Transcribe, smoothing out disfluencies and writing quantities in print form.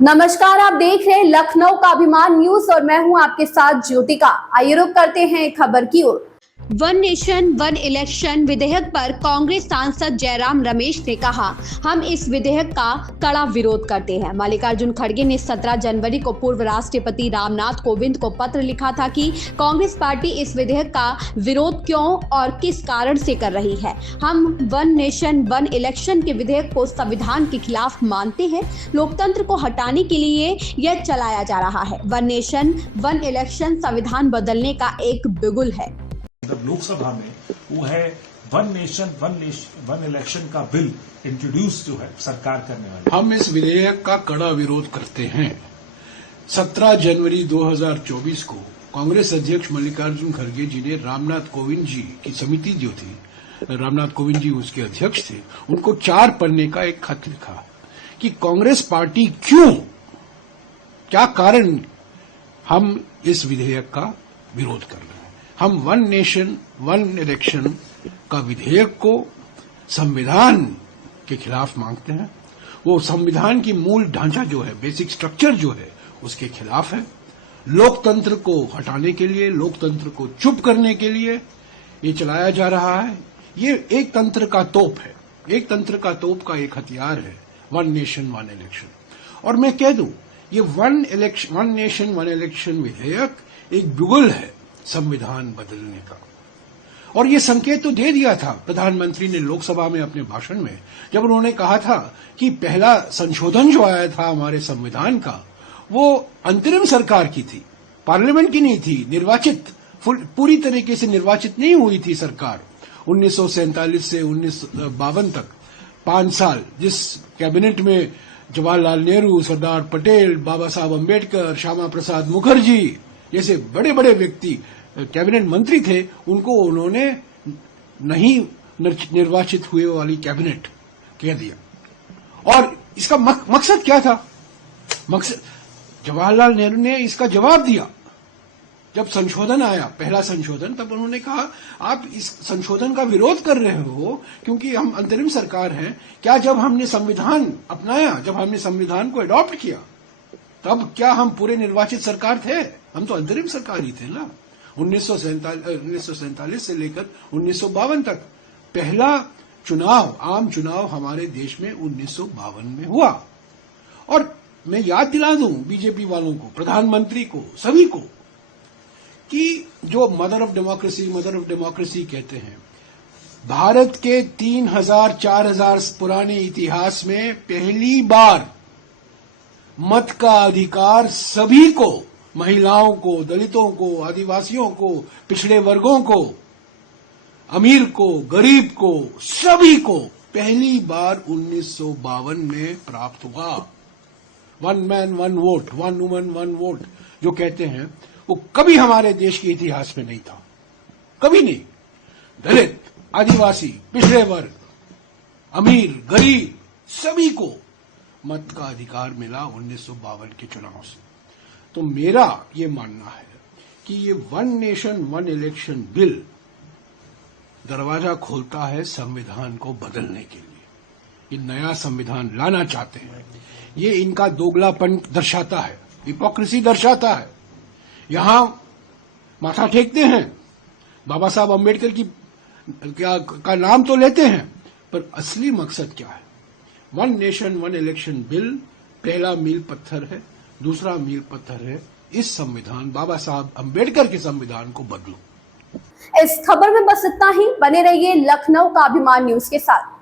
नमस्कार, आप देख रहे हैं लखनऊ का अभिमान न्यूज और मैं हूं आपके साथ ज्योतिका। आइए रुक करते हैं खबर की ओर। वन नेशन वन इलेक्शन विधेयक पर कांग्रेस सांसद जयराम रमेश ने कहा, हम इस विधेयक का कड़ा विरोध करते हैं। मल्लिकार्जुन खड़गे ने 17 जनवरी को पूर्व राष्ट्रपति रामनाथ कोविंद को पत्र लिखा था कि कांग्रेस पार्टी इस विधेयक का विरोध क्यों और किस कारण से कर रही है। हम वन नेशन वन इलेक्शन के विधेयक को संविधान के खिलाफ मानते हैं। लोकतंत्र को हटाने के लिए यह चलाया जा रहा है। वन नेशन वन इलेक्शन संविधान बदलने का एक बिगुल है। लोकसभा में वो है वन नेशन वन इलेक्शन का बिल इंट्रोड्यूस जो है सरकार करने वाली। हम इस विधेयक का कड़ा विरोध करते हैं। 17 जनवरी 2024 को कांग्रेस अध्यक्ष मल्लिकार्जुन खड़गे जी ने रामनाथ कोविंद जी की समिति जो थी, रामनाथ कोविंद जी उसके अध्यक्ष थे, उनको 4 पन्ने का एक खत लिखा कि कांग्रेस पार्टी क्या कारण हम इस विधेयक का विरोध कर रहे हैं। हम वन नेशन वन इलेक्शन का विधेयक को संविधान के खिलाफ मांगते हैं। वो संविधान की मूल ढांचा जो है, बेसिक स्ट्रक्चर जो है, उसके खिलाफ है। लोकतंत्र को हटाने के लिए, लोकतंत्र को चुप करने के लिए ये चलाया जा रहा है। ये एक तंत्र का तोप है, एक तंत्र का तोप का एक हथियार है वन नेशन वन इलेक्शन। और मैं कह दूं, ये वन नेशन वन इलेक्शन विधेयक एक बिगुल है संविधान बदलने का। और ये संकेत तो दे दिया था प्रधानमंत्री ने लोकसभा में अपने भाषण में, जब उन्होंने कहा था कि पहला संशोधन जो आया था हमारे संविधान का, वो अंतरिम सरकार की थी, पार्लियामेंट की नहीं थी। निर्वाचित, पूरी तरीके से निर्वाचित नहीं हुई थी सरकार। 1947 से 1952 तक 5 साल जिस कैबिनेट में जवाहरलाल नेहरू, सरदार पटेल, बाबा साहब अम्बेडकर, श्यामा प्रसाद मुखर्जी जैसे बड़े बड़े व्यक्ति कैबिनेट मंत्री थे, उनको उन्होंने नहीं निर्वाचित हुए वाली कैबिनेट कह दिया। और इसका मकसद क्या था? मकसद, जवाहरलाल नेहरू ने इसका जवाब दिया जब संशोधन आया, पहला संशोधन, तब उन्होंने कहा आप इस संशोधन का विरोध कर रहे हो क्योंकि हम अंतरिम सरकार हैं। क्या जब हमने संविधान अपनाया, जब हमने संविधान को अडॉप्ट किया, तब क्या हम पूरे निर्वाचित सरकार थे? हम तो अंतरिम सरकार ही थे ना। 1947 से लेकर 1952 तक पहला चुनाव, आम चुनाव हमारे देश में 1952 में हुआ। और मैं याद दिला दूं बीजेपी वालों को, प्रधानमंत्री को, सभी को, कि जो मदर ऑफ डेमोक्रेसी कहते हैं, भारत के 3000-4000 पुराने इतिहास में पहली बार मत का अधिकार सभी को, महिलाओं को, दलितों को, आदिवासियों को, पिछड़े वर्गों को, अमीर को, गरीब को, सभी को पहली बार 1952 में प्राप्त हुआ। One man one vote, one woman one vote जो कहते हैं, वो कभी हमारे देश के इतिहास में नहीं था, कभी नहीं। दलित, आदिवासी, पिछड़े वर्ग, अमीर, गरीब, सभी को मत का अधिकार मिला 1952 के चुनाव से। तो मेरा ये मानना है कि ये one nation one election bill दरवाजा खोलता है संविधान को बदलने के लिए। ये नया संविधान लाना चाहते हैं। ये इनका दोगलापन दर्शाता है, हिपोक्रेसी दर्शाता है। यहां माथा टेकते हैं, बाबा साहब अम्बेडकर की का नाम तो लेते हैं, पर असली मकसद क्या है? One nation one election bill पहला मील पत्थर है। दूसरा मील पत्थर है इस संविधान, बाबा साहब अम्बेडकर के संविधान को बदलो। इस खबर में बस इतना ही। बने रहिए लखनऊ का अभिमान न्यूज के साथ।